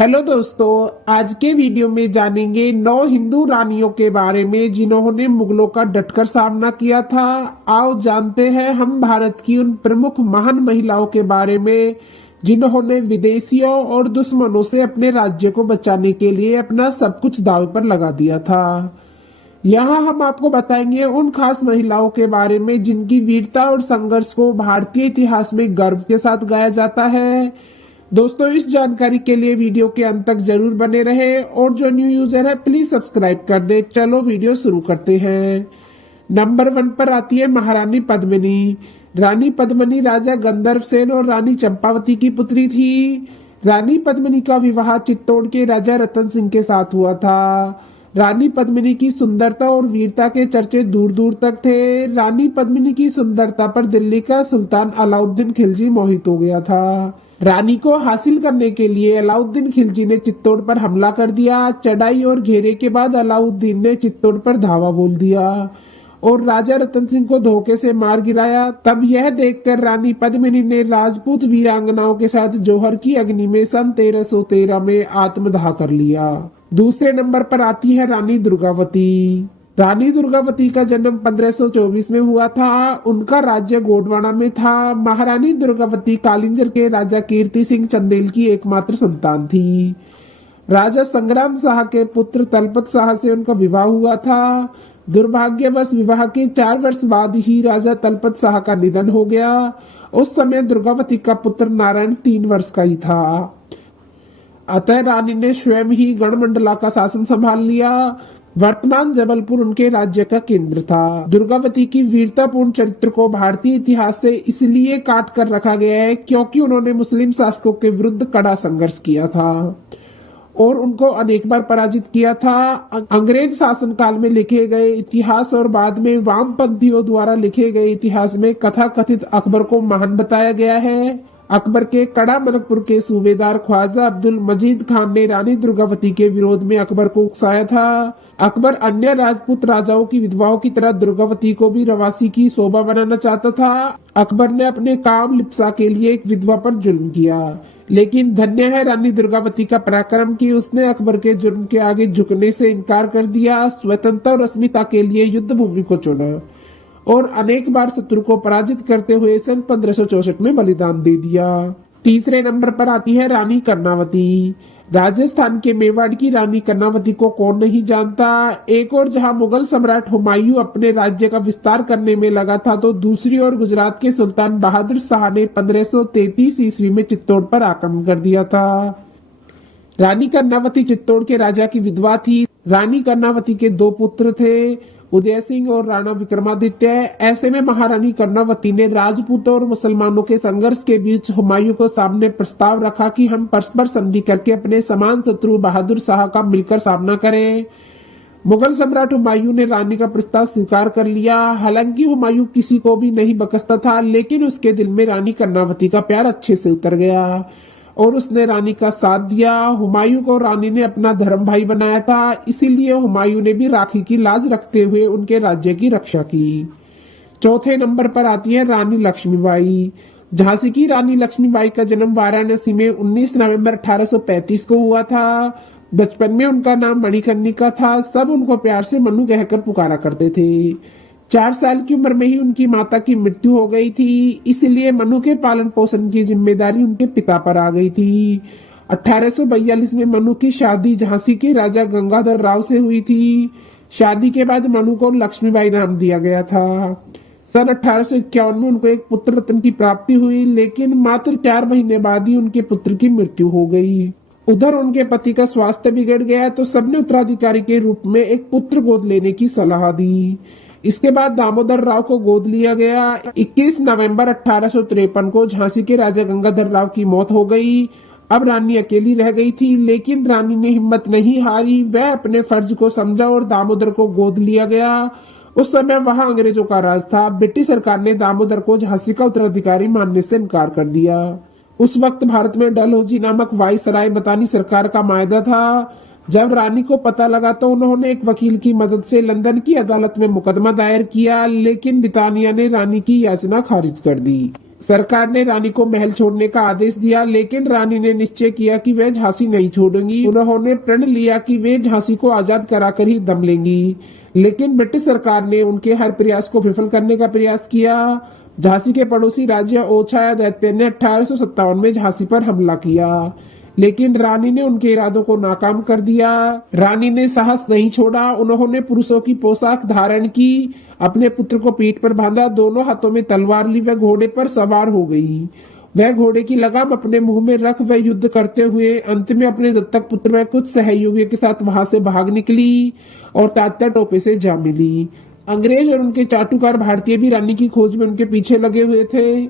Hello दोस्तों, आज के वीडियो में जानेंगे 9 हिंदू रानियों के बारे में जिन्होंने मुगलों का डटकर सामना किया था। आओ जानते हैं हम भारत की उन प्रमुख महान महिलाओं के बारे में जिन्होंने विदेशियों और दुश्मनों से अपने राज्य को बचाने के लिए अपना सब कुछ दांव पर लगा दिया था। यहाँ हम आपको बताएंगे उन खास महिलाओं के बारे में जिनकी वीरता और संघर्ष को भारतीय इतिहास में गर्व के साथ गाया जाता है। दोस्तों, इस जानकारी के लिए वीडियो के अंत तक जरूर बने रहे और जो न्यू यूजर है प्लीज सब्सक्राइब कर दे। चलो वीडियो शुरू करते हैं। नंबर 1 पर आती है महारानी पद्मिनी। रानी पद्मिनी राजा गंधर्व सेन और रानी चंपावती की पुत्री थी। रानी पद्मिनी का विवाह चित्तौड़ के राजा रतन सिंह के साथ हुआ था। रानी पद्मिनी की सुंदरता और वीरता के चर्चे दूर दूर तक थे। रानी पद्मिनी की सुंदरता पर दिल्ली का सुल्तान अलाउद्दीन खिलजी मोहित हो गया था। रानी को हासिल करने के लिए अलाउद्दीन खिलजी ने चित्तौड़ पर हमला कर दिया। चढ़ाई और घेरे के बाद अलाउद्दीन ने चित्तौड़ पर धावा बोल दिया और राजा रतन सिंह को धोखे से मार गिराया। तब यह देखकर रानी पद्मिनी ने राजपूत वीरांगनाओं के साथ जौहर की अग्नि में सन 1313 में आत्मदाह कर लिया। दूसरे नंबर पर आती है रानी दुर्गावती। रानी दुर्गावती का जन्म 1524 में हुआ था। उनका राज्य गोंडवाना में था। महारानी दुर्गावती कालिंजर के राजा कीर्ति सिंह चंदेल की एकमात्र संतान थी। राजा संग्राम शाह के पुत्र तलपत शाह से उनका विवाह हुआ था। दुर्भाग्यवश विवाह के 4 वर्ष बाद ही राजा तलपत शाह का निधन हो गया। उस समय दुर्गावती का पुत्र नारायण 3 वर्ष का ही था। अतः रानी ने स्वयं ही गढ़मंडला का शासन संभाल लिया। वर्तमान जबलपुर उनके राज्य का केंद्र था। दुर्गावती की वीरतापूर्ण चरित्र को भारतीय इतिहास से इसलिए काट कर रखा गया है क्योंकि उन्होंने मुस्लिम शासकों के विरुद्ध कड़ा संघर्ष किया था और उनको अनेक बार पराजित किया था। अंग्रेज शासन काल में लिखे गए इतिहास और बाद में वामपंथियों द्वारा लिखे गए इतिहास में कथा कथित अकबर को महान बताया गया है। अकबर के कड़ा मनकपुर के सूबेदार ख्वाजा अब्दुल मजीद खान ने रानी दुर्गावती के विरोध में अकबर को उकसाया था। अकबर अन्य राजपूत राजाओं की विधवाओं की तरह दुर्गावती को भी रवासी की शोभा बनाना चाहता था। अकबर ने अपने काम लिप्सा के लिए एक विधवा पर जुल्म किया, लेकिन धन्य है रानी दुर्गावती का पराक्रम कि उसने अकबर के जुर्म के आगे झुकने से इनकार कर दिया। स्वतंत्रता और अस्मिता के लिए युद्ध भूमि को चुना और अनेक बार शत्रु को पराजित करते हुए सन 1564 में बलिदान दे दिया। तीसरे नंबर पर आती है रानी कर्णावती। राजस्थान के मेवाड़ की रानी कर्णावती को कौन नहीं जानता। एक और जहां मुगल सम्राट हुमायूं अपने राज्य का विस्तार करने में लगा था, तो दूसरी ओर गुजरात के सुल्तान बहादुर शाह ने 1533 ईस्वी में चित्तौड़ पर आक्रमण कर दिया था। रानी कर्णावती चित्तौड़ के राजा की विधवा थी। रानी कर्णावती के 2 पुत्र थे, उदय सिंह और राणा विक्रमादित्य। ऐसे में महारानी कर्णावती ने राजपूतों और मुसलमानों के संघर्ष के बीच हुमायूं को सामने प्रस्ताव रखा कि हम परस्पर संधि करके अपने समान शत्रु बहादुर शाह का मिलकर सामना करें। मुगल सम्राट हुमायूं ने रानी का प्रस्ताव स्वीकार कर लिया। हालांकि हुमायूं किसी को भी नहीं बख्शता था, लेकिन उसके दिल में रानी कर्णावती का प्यार अच्छे से उतर गया और उसने रानी का साथ दिया। हुमायूं को रानी ने अपना धर्म भाई बनाया था, इसीलिए हुमायूं ने भी राखी की लाज रखते हुए उनके राज्य की रक्षा की। चौथे नंबर पर आती है रानी लक्ष्मीबाई। झांसी की रानी लक्ष्मीबाई का जन्म वाराणसी में 19 नवंबर 1835 को हुआ था। बचपन में उनका नाम मणिकर्णिका था। सब उनको प्यार से मनु कहकर पुकारा करते थे। 4 साल की उम्र में ही उनकी माता की मृत्यु हो गई थी, इसलिए मनु के पालन पोषण की जिम्मेदारी उनके पिता पर आ गई थी। 1842 में मनु की शादी झांसी के राजा गंगाधर राव से हुई थी। शादी के बाद मनु को लक्ष्मीबाई नाम दिया गया था। सन 1851 में उनको एक पुत्र रत्न की प्राप्ति हुई, लेकिन मात्र 4 महीने बाद ही उनके पुत्र की मृत्यु हो गई। उधर उनके पति का स्वास्थ्य बिगड़ गया तो सबने उत्तराधिकारी के रूप में एक पुत्र गोद लेने की सलाह दी। इसके बाद दामोदर राव को गोद लिया गया। 21 नवंबर 1853 को झांसी के राजा गंगाधर राव की मौत हो गई। अब रानी अकेली रह गई थी, लेकिन रानी ने हिम्मत नहीं हारी। वह अपने फर्ज को समझा और दामोदर को गोद लिया गया। उस समय वहां अंग्रेजों का राज था। ब्रिटिश सरकार ने दामोदर को झांसी का उत्तराधिकारी मानने से इनकार कर दिया। उस वक्त भारत में डलहौजी नामक वायसराय मतानी सरकार का मायदा था। जब रानी को पता लगा तो उन्होंने एक वकील की मदद से लंदन की अदालत में मुकदमा दायर किया, लेकिन ब्रिटानिया ने रानी की याचना खारिज कर दी। सरकार ने रानी को महल छोड़ने का आदेश दिया, लेकिन रानी ने निश्चय किया कि वे झांसी नहीं छोड़ेंगी। उन्होंने प्रण लिया कि वे झांसी को आजाद कराकर ही दम लेंगी, लेकिन ब्रिटिश सरकार ने उनके हर प्रयास को विफल करने का प्रयास किया। झांसी के पड़ोसी राज्य ओछा दैत्य ने 1857 में झांसी पर हमला किया, लेकिन रानी ने उनके इरादों को नाकाम कर दिया। रानी ने साहस नहीं छोड़ा। उन्होंने पुरुषों की पोशाक धारण की, अपने पुत्र को पीठ पर बांधा, दोनों हाथों में तलवार ली, वह घोड़े पर सवार हो गई। वह घोड़े की लगाम अपने मुंह में रख वह युद्ध करते हुए अंत में अपने दत्तक पुत्र व कुछ सहयोगियों के साथ वहां से भाग निकली और तात्या टोपे से जा मिली। अंग्रेज और उनके चाटुकार भारतीय भी रानी की खोज में उनके पीछे लगे हुए थे।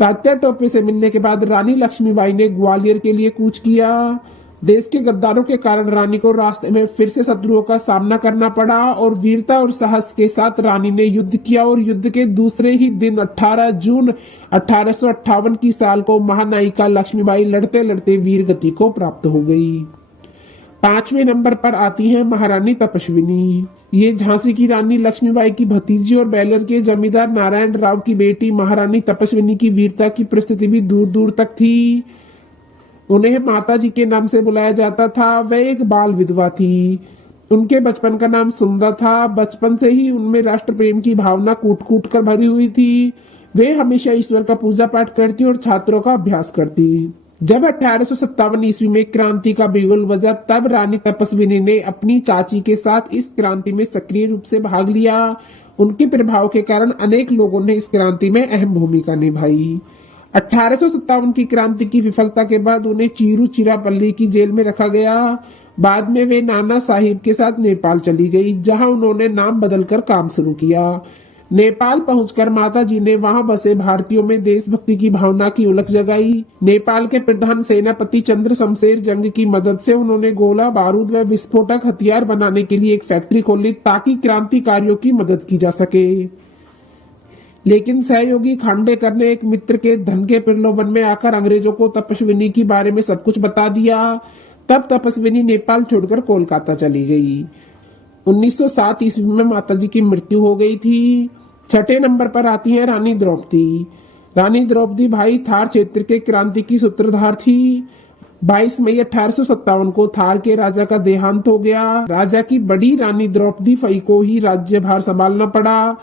तात्या टोपे से मिलने के बाद रानी लक्ष्मीबाई ने ग्वालियर के लिए कूच किया। देश के गद्दारों के कारण रानी को रास्ते में फिर से शत्रुओं का सामना करना पड़ा और वीरता और साहस के साथ रानी ने युद्ध किया और युद्ध के दूसरे ही दिन 18 जून 1858 की साल को महानायिका लक्ष्मीबाई लड़ते लड़ते वीर गति को प्राप्त हो गई। 5वें नंबर पर आती है महारानी तपस्विनी। ये झांसी की रानी लक्ष्मीबाई की भतीजी और बेलर के जमींदार नारायण राव की बेटी महारानी तपस्विनी की वीरता की प्रसिद्धि भी दूर दूर तक थी। उन्हें माता जी के नाम से बुलाया जाता था। वह एक बाल विधवा थी। उनके बचपन का नाम सुंदर था। बचपन से ही उनमें राष्ट्र प्रेम की भावना कूट कूट कर भरी हुई थी। वे हमेशा ईश्वर का पूजा पाठ करती और छात्रों का अभ्यास करती। जब 1857 ईस्वी में क्रांति का बिगुल बजा, तब रानी तपस्विनी ने अपनी चाची के साथ इस क्रांति में सक्रिय रूप से भाग लिया। उनके प्रभाव के कारण अनेक लोगों ने इस क्रांति में अहम भूमिका निभाई। 1857 की क्रांति की विफलता के बाद उन्हें चिरापल्ली की जेल में रखा गया। बाद में वे नाना साहिब के साथ नेपाल चली गई, जहां उन्होंने नाम बदलकर काम शुरू किया। नेपाल पहुंचकर माता जी ने वहां बसे भारतीयों में देशभक्ति की भावना की उलक जगाई। नेपाल के प्रधान सेनापति चंद्र शमशेर जंग की मदद से उन्होंने गोला बारूद व विस्फोटक हथियार बनाने के लिए एक फैक्ट्री खोली, ताकि क्रांतिकारियों की मदद की जा सके। लेकिन सहयोगी खांडेकर ने एक मित्र के धन के प्रलोभन में आकर अंग्रेजों को तपस्विनी के बारे में सब कुछ बता दिया। तब तपस्विनी नेपाल छोड़कर कोलकाता चली गई। 1907 ईस्वी में माताजी की मृत्यु हो गई थी। 6ठे नंबर पर आती है रानी द्रौपदी। रानी द्रौपदी भाई थार क्षेत्र के क्रांति की सूत्रधार थी। 22 मई 1857 को थार के राजा का देहांत हो गया। राजा की बड़ी रानी द्रौपदी फई को ही राज्यभार संभालना पड़ा,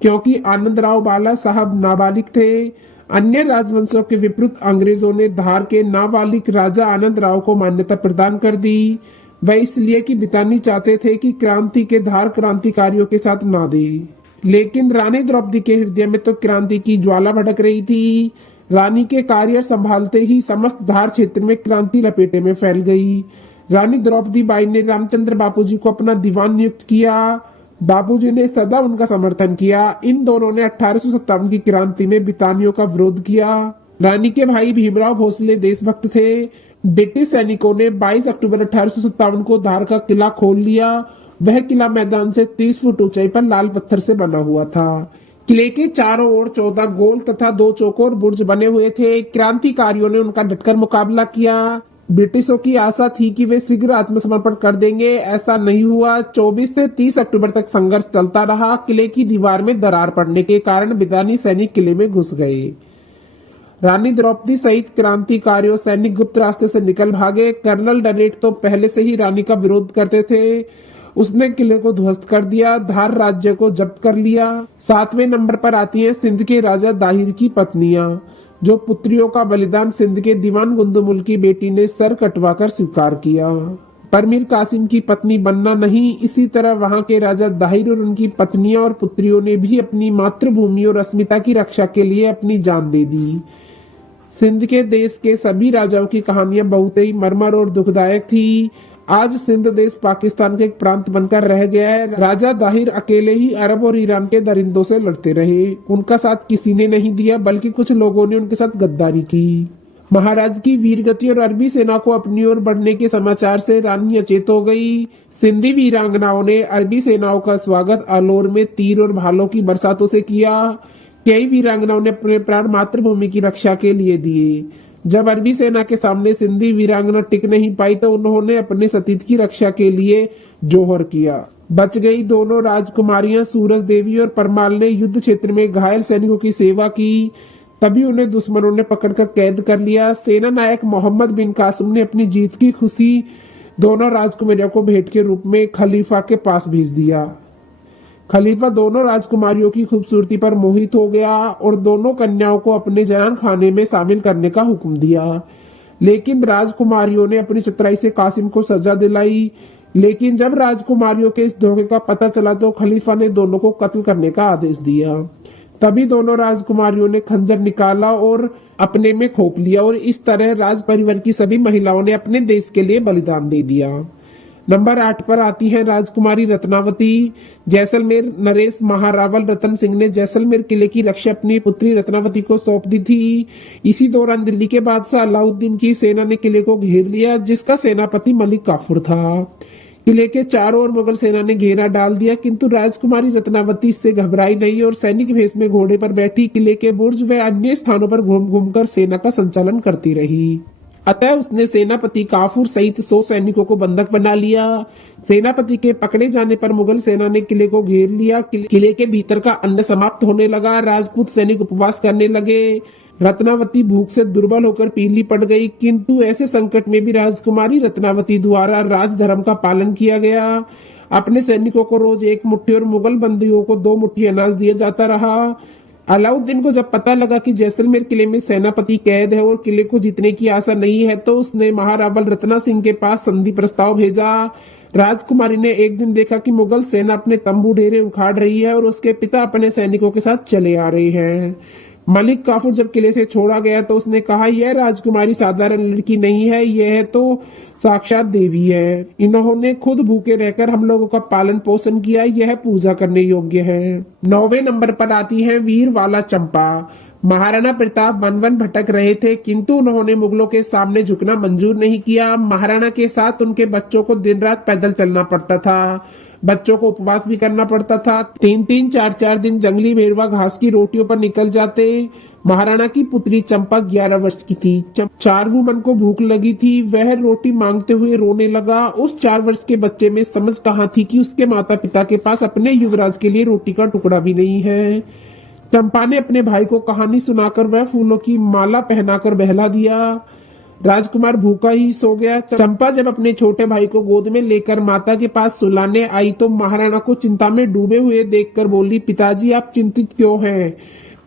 क्योंकि आनंद राव बाला साहब नाबालिग थे। अन्य राजवंशों के विपरीत अंग्रेजों ने धार के नाबालिग राजा आनंद राव को मान्यता प्रदान कर दी। वह इसलिए कि बितानी चाहते थे कि क्रांति के धार क्रांतिकारियों के साथ ना दे। लेकिन रानी द्रौपदी के हृदय में तो क्रांति की ज्वाला भड़क रही थी। रानी के कार्य संभालते ही समस्त धार क्षेत्र में क्रांति लपेटे में फैल गई। रानी द्रौपदी बाई ने रामचंद्र बापूजी को अपना दीवान नियुक्त किया। बापूजी ने सदा उनका समर्थन किया। इन दोनों ने 1857 की क्रांति में बितानियों का विरोध किया। रानी के भाई भीमराव भोसले देशभक्त थे। ब्रिटिश सैनिकों ने 22 अक्टूबर 1857 को धार का किला खोल लिया। वह किला मैदान से 30 फुट ऊंचाई पर लाल पत्थर से बना हुआ था। किले के चारों ओर 14 गोल तथा 2 चौकोर बुर्ज बने हुए थे। क्रांतिकारियों ने उनका डटकर मुकाबला किया। ब्रिटिशों की आशा थी कि वे शीघ्र आत्मसमर्पण कर देंगे। ऐसा नहीं हुआ। 24 से 30 अक्टूबर तक संघर्ष चलता रहा। किले की दीवार में दरार पड़ने के कारण बिदानी सैनिक किले में घुस गए। रानी द्रौपदी सहित क्रांतिकारियों सैनिक गुप्त रास्ते से निकल भागे। कर्नल डनेट तो पहले से ही रानी का विरोध करते थे। उसने किले को ध्वस्त कर दिया, धार राज्य को जब्त कर लिया। 7वें नंबर पर आती है सिंध के राजा दाहिर की पत्नियां, जो पुत्रियों का बलिदान सिंध के दीवान गुंदुमुल की बेटी ने सर कटवाकर स्वीकार किया, पर मीर कासिम की पत्नी बनना नहीं। इसी तरह वहां के राजा दाहिर और उनकी पत्नियां और पुत्रियों ने भी अपनी मातृभूमि और अस्मिता की रक्षा के लिए अपनी जान दे दी। सिंध के देश के सभी राजाओं की कहानियां बहुत ही मर्मर और दुखदायक थी। आज सिंध देश पाकिस्तान का एक प्रांत बनकर रह गया है। राजा दाहिर अकेले ही अरब और ईरान के दरिंदों से लड़ते रहे। उनका साथ किसी ने नहीं दिया, बल्कि कुछ लोगों ने उनके साथ गद्दारी की। महाराज की वीरगति और अरबी सेना को अपनी ओर बढ़ने के समाचार से रानी अचेत हो गई। सिंधी वीरांगनाओं ने अरबी सेनाओं का स्वागत अलोर में तीर और भालों की बरसातों से किया। कई वीरांगनाओं ने अपने प्राण मातृभूमि की रक्षा के लिए दिए। जब अरबी सेना के सामने सिंधी वीरांगना टिक नहीं पाई तो उन्होंने अपने सतीत की रक्षा के लिए जोहर किया। बच गई दोनों राजकुमारियां सूरज देवी और परमाल ने युद्ध क्षेत्र में घायल सैनिकों की सेवा की। तभी उन्हें दुश्मनों ने पकड़कर कैद कर लिया। सेना नायक मोहम्मद बिन कासिम ने अपनी जीत की खुशी दोनों राजकुमारियों को भेंट के रूप में खलीफा के पास भेज दिया। खलीफा दोनों राजकुमारियों की खूबसूरती पर मोहित हो गया और दोनों कन्याओं को अपने जनान खाने में शामिल करने का हुक्म दिया। लेकिन राजकुमारियों ने अपनी चतुराई से कासिम को सजा दिलाई। लेकिन जब राजकुमारियों के इस धोखे का पता चला तो खलीफा ने दोनों को कत्ल करने का आदेश दिया। तभी दोनों राजकुमारियों ने खंजर निकाला और अपने में खोप लिया और इस तरह राज परिवार की सभी महिलाओं ने अपने देश के लिए बलिदान दे दिया। नंबर 8 पर आती है राजकुमारी रत्नावती। जैसलमेर नरेश महारावल रतन सिंह ने जैसलमेर किले की रक्षा अपनी पुत्री रत्नावती को सौंप दी थी। इसी दौरान दिल्ली के बादशाह अलाउद्दीन की सेना ने किले को घेर लिया, जिसका सेनापति मलिक काफूर था। किले के चारों ओर मुगल सेना ने घेरा डाल दिया, किंतु राजकुमारी रत्नावती इससे घबराई नहीं और सैनिक भेष में घोड़े पर बैठी किले के बुर्ज व अन्य स्थानों पर घूम घूमकर सेना का संचालन करती रही। अतः उसने सेनापति काफूर सहित 100 सैनिकों को बंधक बना लिया। सेनापति के पकड़े जाने पर मुगल सेना ने किले को घेर लिया। किले के भीतर का अन्न समाप्त होने लगा। राजपूत सैनिक उपवास करने लगे। रत्नावती भूख से दुर्बल होकर पीली पड़ गई, किंतु ऐसे संकट में भी राजकुमारी रत्नावती द्वारा राजधर्म का पालन किया गया। अपने सैनिकों को रोज 1 मुट्ठी और मुगल बंदियों को 2 मुट्ठी अनाज दिया जाता रहा। अलाउद्दीन को जब पता लगा कि जैसलमेर किले में सेनापति कैद है और किले को जीतने की आशा नहीं है, तो उसने महारावल रत्ना सिंह के पास संधि प्रस्ताव भेजा। राजकुमारी ने एक दिन देखा कि मुगल सेना अपने तंबू डेरे उखाड़ रही है और उसके पिता अपने सैनिकों के साथ चले आ रहे हैं। मलिक काफूर जब किले से छोड़ा गया तो उसने कहा, यह राजकुमारी साधारण लड़की नहीं है, यह तो साक्षात देवी है। इन्होंने खुद भूखे रहकर हम लोगों का पालन पोषण किया, यह पूजा करने योग्य है। 9वें नंबर पर आती है वीरवाला चंपा। महाराणा प्रताप वन वन भटक रहे थे, किंतु उन्होंने मुगलों के सामने झुकना मंजूर नहीं किया। महाराणा के साथ उनके बच्चों को दिन रात पैदल चलना पड़ता था। बच्चों को उपवास भी करना पड़ता था। 3-3, 4-4 दिन जंगली भेड़वा घास की रोटियों पर निकल जाते। महाराणा की पुत्री चंपा 11 वर्ष की थी। चारवुमन को भूख लगी थी, वह रोटी मांगते हुए रोने लगा। उस 4 वर्ष के बच्चे में समझ कहाँ थी कि उसके माता पिता के पास अपने युवराज के लिए रोटी का टुकड़ा भी नहीं है। चंपा ने अपने भाई को कहानी सुनाकर वह फूलों की माला पहनाकर बहला दिया। राजकुमार भूखा ही सो गया। चंपा जब अपने छोटे भाई को गोद में लेकर माता के पास सुलाने आई तो महाराणा को चिंता में डूबे हुए देखकर बोली, पिताजी आप चिंतित क्यों हैं?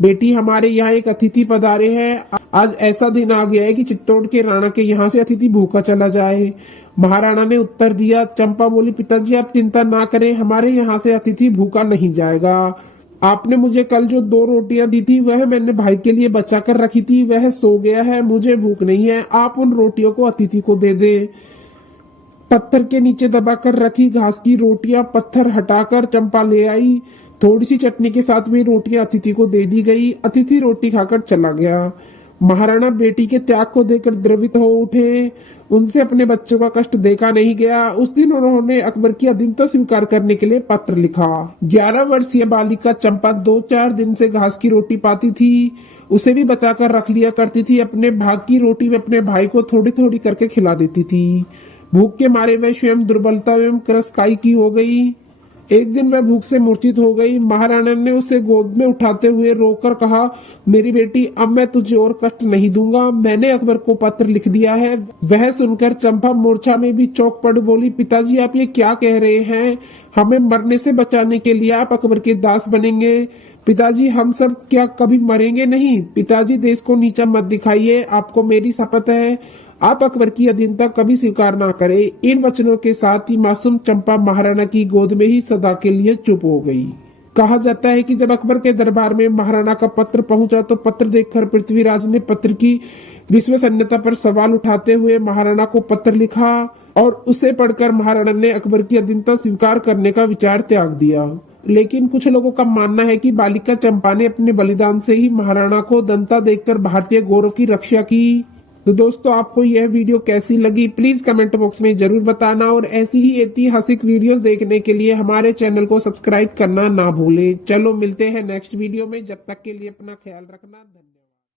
बेटी, हमारे यहाँ एक अतिथि पधारे हैं। आज ऐसा दिन आ गया है कि चित्तौड़ के राणा के यहाँ से अतिथि भूखा चला जाए। महाराणा ने उत्तर दिया। चंपा बोली, पिताजी आप चिंता ना करें, हमारे यहाँ से अतिथि भूखा नहीं जाएगा। आपने मुझे कल जो 2 रोटियां दी थी वह मैंने भाई के लिए बचा कर रखी थी, वह सो गया है, मुझे भूख नहीं है, आप उन रोटियों को अतिथि को दे दे। पत्थर के नीचे दबाकर रखी घास की रोटियां पत्थर हटाकर चंपा ले आई। थोड़ी सी चटनी के साथ में रोटियां अतिथि को दे दी गई। अतिथि रोटी खाकर चला गया। महाराणा बेटी के त्याग को देखकर द्रवित हो उठे। उनसे अपने बच्चों का कष्ट देखा नहीं गया। उस दिन उन्होंने अकबर की अधीनता स्वीकार करने के लिए पत्र लिखा। 11 वर्षीय बालिका चंपा 2-4 दिन से घास की रोटी पाती थी, उसे भी बचाकर रख लिया करती थी। अपने भाग की रोटी में अपने भाई को थोड़ी थोड़ी करके खिला देती थी। भूख के मारे वह स्वयं दुर्बलता एवं क्रसकाई की हो गई। एक दिन वह भूख से मूर्छित हो गई। महाराणा ने उसे गोद में उठाते हुए रोकर कहा, मेरी बेटी, अब मैं तुझे और कष्ट नहीं दूंगा, मैंने अकबर को पत्र लिख दिया है। वह सुनकर चंपा मूर्छा में भी चौंक पड़ बोली, पिताजी आप ये क्या कह रहे हैं? हमें मरने से बचाने के लिए आप अकबर के दास बनेंगे? पिताजी हम सब क्या कभी मरेंगे नहीं? पिताजी देश को नीचा मत दिखाइए, आपको मेरी शपथ है, आप अकबर की अधीनता कभी स्वीकार ना करें। इन वचनों के साथ ही मासूम चंपा महाराणा की गोद में ही सदा के लिए चुप हो गई। कहा जाता है कि जब अकबर के दरबार में महाराणा का पत्र पहुंचा तो पत्र देखकर पृथ्वीराज ने पत्र की विश्वसनीयता पर सवाल उठाते हुए महाराणा को पत्र लिखा और उसे पढ़कर महाराणा ने अकबर की अधीनता स्वीकार करने का विचार त्याग दिया। लेकिन कुछ लोगों का मानना है कि बालिका चंपा ने अपने बलिदान से ही महाराणा को दंता देकर भारतीय गौरव की रक्षा की। तो दोस्तों, आपको यह वीडियो कैसी लगी प्लीज कमेंट बॉक्स में जरूर बताना और ऐसी ही ऐतिहासिक वीडियोस देखने के लिए हमारे चैनल को सब्सक्राइब करना ना भूलें। चलो मिलते हैं नेक्स्ट वीडियो में, जब तक के लिए अपना ख्याल रखना। धन्यवाद।